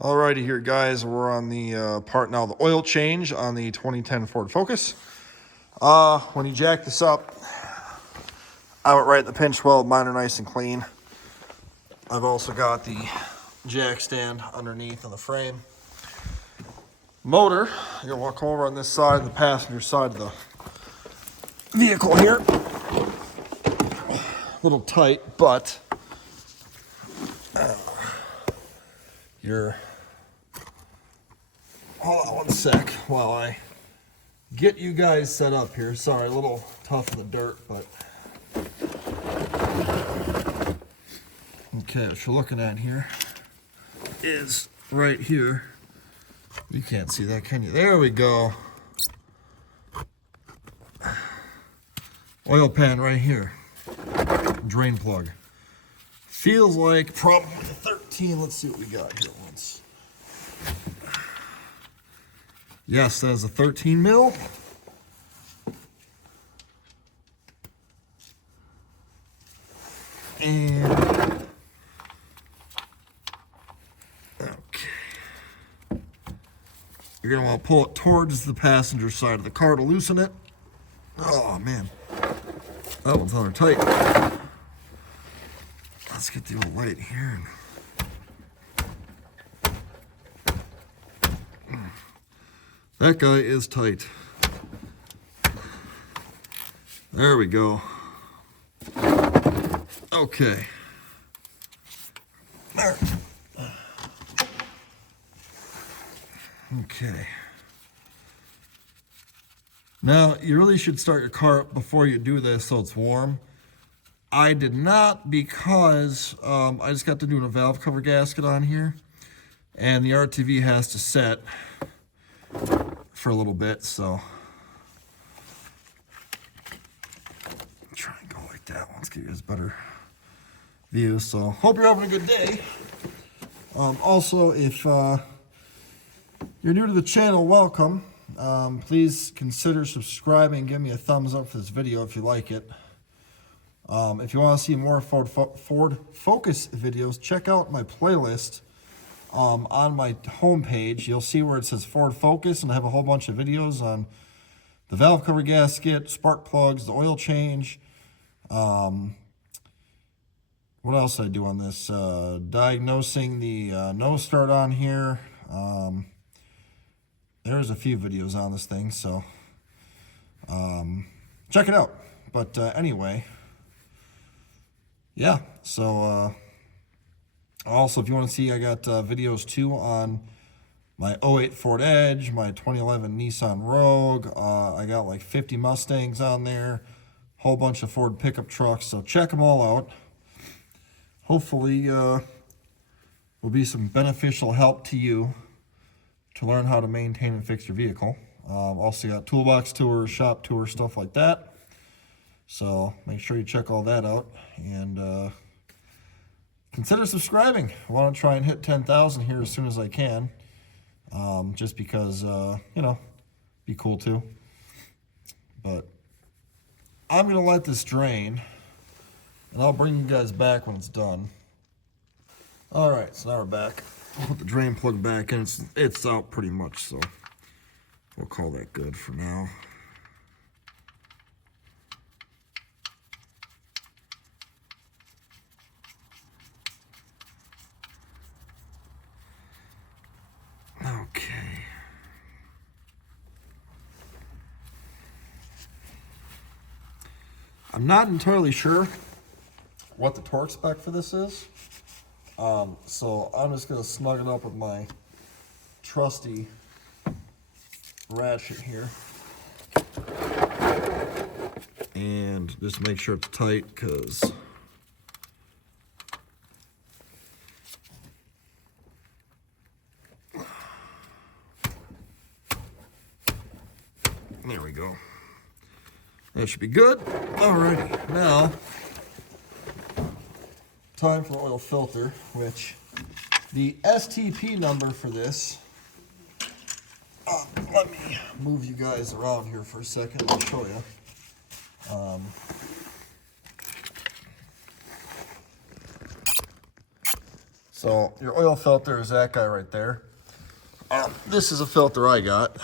Alrighty here, guys. We're on the part now, the oil change on the 2010 Ford Focus. When you jack this up, I went right in the pinch weld. Mine are nice and clean. I've also got the jack stand underneath on the frame. Motor, you're gonna walk over on this side, the passenger side of the vehicle here. A little tight, but hold on one sec while I get you guys set up here. Sorry, a little tough in the dirt, but okay, what you're looking at here is right here. You can't see that, can you? There we go. Oil pan right here. Drain plug. Feels like probably a 13. Let's see what we got here once. Yes, that is a 13 mil. And okay. You're gonna want to pull it towards the passenger side of the car to loosen it. Oh man. That one's on her tight. Let's get the old light here. That guy is tight. There we go. Okay. There. Okay. Now, you really should start your car up before you do this so it's warm. I did not because I just got to doing a valve cover gasket on here. And the RTV has to set for a little bit, so try and go like that. Let's give you guys better view. So hope you're having a good day. Also, if you're new to the channel, welcome. Please consider subscribing and give me a thumbs up for this video if you like it. If you want to see more Ford Focus videos, check out my playlist on my homepage. You'll see where it says Ford Focus, and I have a whole bunch of videos on the valve cover gasket, spark plugs, the oil change. What else did I do on this? Diagnosing the nose start on here. There's a few videos on this thing, so check it out. But anyway, yeah, so also, if you want to see, I got videos too on my 08 Ford Edge, my 2011 Nissan Rogue. I got like 50 Mustangs on there, whole bunch of Ford pickup trucks, so check them all out. Hopefully, will be some beneficial help to you to learn how to maintain and fix your vehicle. Also, got toolbox tours, shop tours, stuff like that. So make sure you check all that out, and consider subscribing. I want to try and hit 10,000 here as soon as I can, just because, you know, be cool too. But I'm going to let this drain, and I'll bring you guys back when it's done. All right, so now we're back. I'll put the drain plug back in. It's out pretty much, so we'll call that good for now. Okay. I'm not entirely sure what the torque spec for this is. So I'm just going to snug it up with my trusty ratchet here. And just make sure it's tight, because there we go. That should be good. Alrighty, now time for the oil filter, which the STP number for this, let me move you guys around here for a second. I'll show you. So your oil filter is that guy right there. This is a filter I got.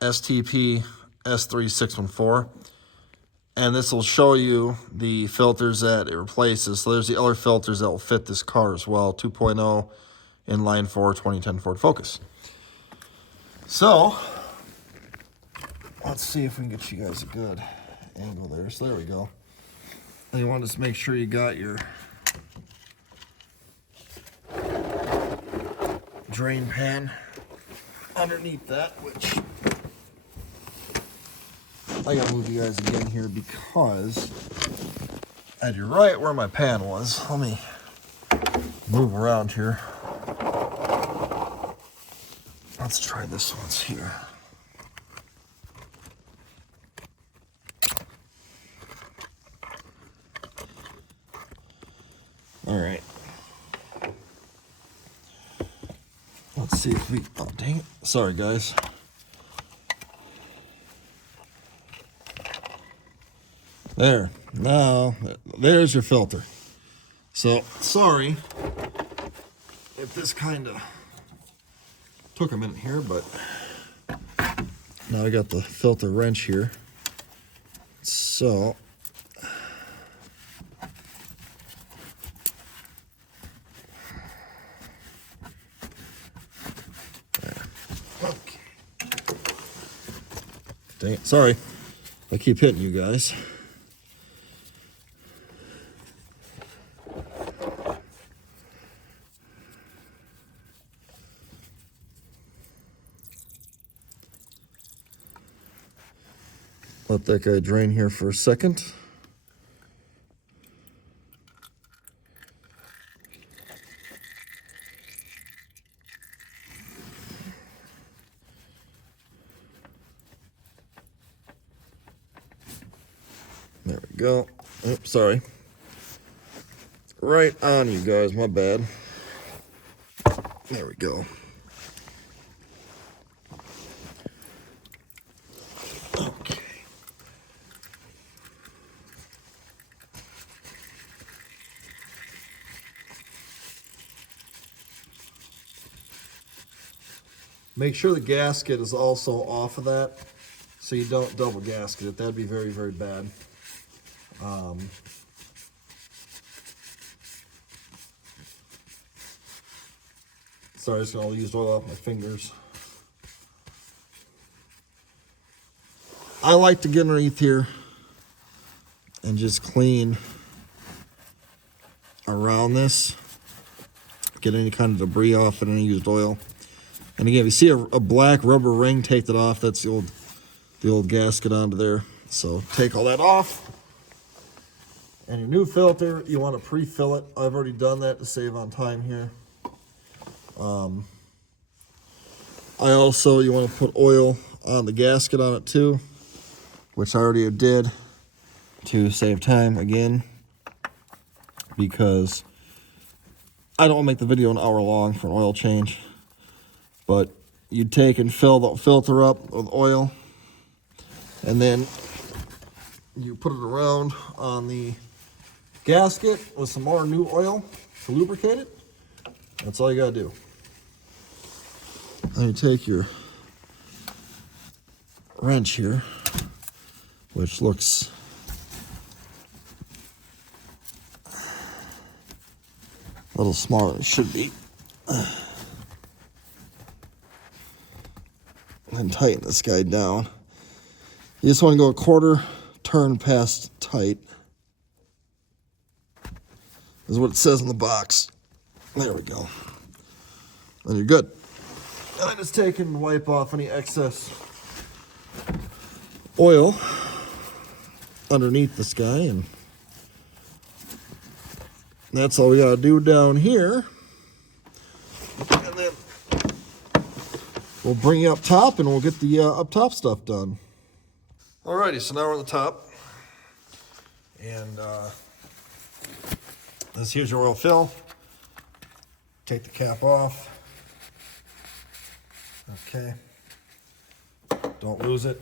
STP S3614. And this will show you the filters that it replaces. So there's the other filters that will fit this car as well. 2.0 inline 4 2010 Ford Focus. So let's see if we can get you guys a good angle there. So there we go. And you want to just make sure you got your drain pan underneath that, which I gotta move you guys again here because I had you right where my pan was. Let me move around here. Let's try this one's here. All right. Let's see if we, oh dang it. Sorry guys. There, now, there's your filter. So, sorry if this kind of took a minute here, but now I got the filter wrench here. So, okay. Dang it, sorry, I keep hitting you guys. Let that guy drain here for a second. There we go. Oops, sorry. Right on you guys, my bad. There we go. Okay. Make sure the gasket is also off of that so you don't double gasket it. That'd be very, very bad. Sorry, I just got all used oil off my fingers. I like to get underneath here and just clean around this. Get any kind of debris off it, any used oil. And again, if you see a black rubber ring, take that off. That's the old gasket onto there. So take all that off. And your new filter, you want to pre-fill it. I've already done that to save on time here. You want to put oil on the gasket on it too, which I already did to save time again, because I don't want to make the video an hour long for an oil change. But you take and fill the filter up with oil, and then you put it around on the gasket with some more new oil to lubricate it. That's all you gotta do. Then you take your wrench here, which looks a little smaller than it should be. And tighten this guy down. You just want to go a quarter turn past tight. Is what it says on the box. There we go. And you're good. And I just take and wipe off any excess oil underneath this guy, and that's all we gotta do down here. And then we'll bring you up top and we'll get the up top stuff done. Alrighty, so now we're on the top. And here's your oil fill. Take the cap off. Okay. Don't lose it.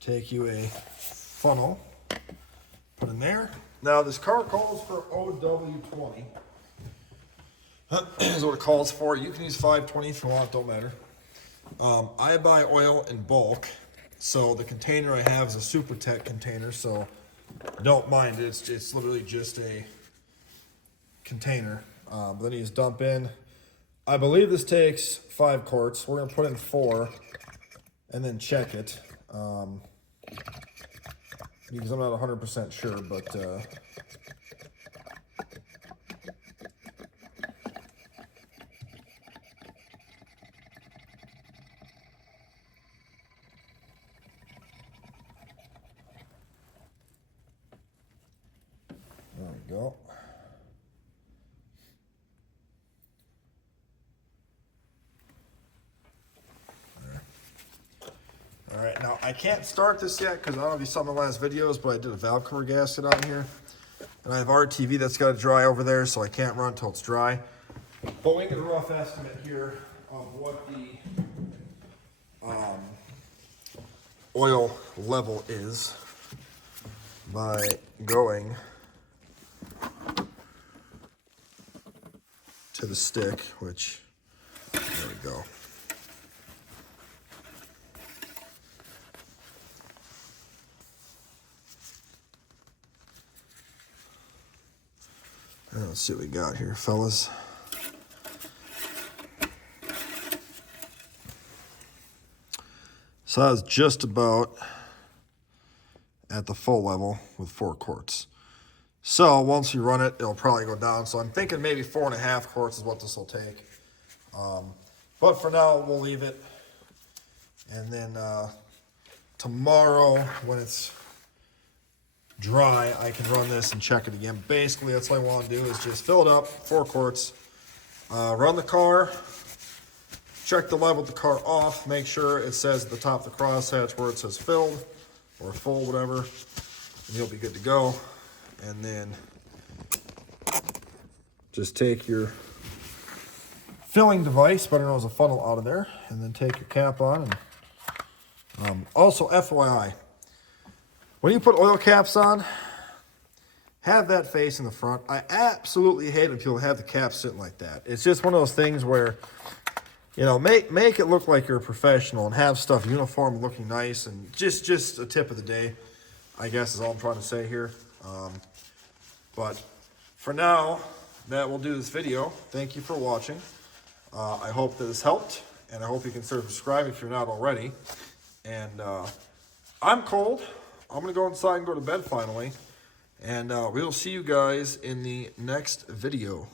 Take you a funnel. Put in there. Now this car calls for OW20. is what it calls for. You can use 520 if you want, don't matter. I buy oil in bulk, so the container I have is a Supertech container, so don't mind it. It's literally just a container. But then you just dump in. I believe this takes 5 quarts. We're gonna put in 4, and then check it. Because I'm not 100% sure, but there we go. All right, now I can't start this yet because I don't know if you saw my last videos, but I did a valve cover gasket on here. And I have RTV that's got to dry over there, so I can't run until it's dry. But we can get a rough estimate here of what the oil level is by going to the stick, which, there we go. Let's see what we got here, fellas. So I was just about at the full level with 4 quarts. So once you run it, it'll probably go down. So I'm thinking maybe 4.5 quarts is what this will take. But for now, we'll leave it. And then tomorrow, when it's dry, I can run this and check it again. Basically, that's what I want to do is just fill it up, 4 quarts, run the car, check the level of the car off, make sure it says at the top of the crosshatch where it says filled or full, whatever, and you'll be good to go. And then just take your filling device, better known as a funnel, out of there, and then take your cap on. And also, FYI, when you put oil caps on, have that face in the front. I absolutely hate when people have the cap sitting like that. It's just one of those things where, you know, make it look like you're a professional and have stuff uniform, looking nice, and just a tip of the day, I guess, is all I'm trying to say here. But for now, that will do this video. Thank you for watching. I hope that this helped, and I hope you consider subscribing if you're not already. And I'm cold. I'm going to go inside and go to bed finally. And we'll see you guys in the next video.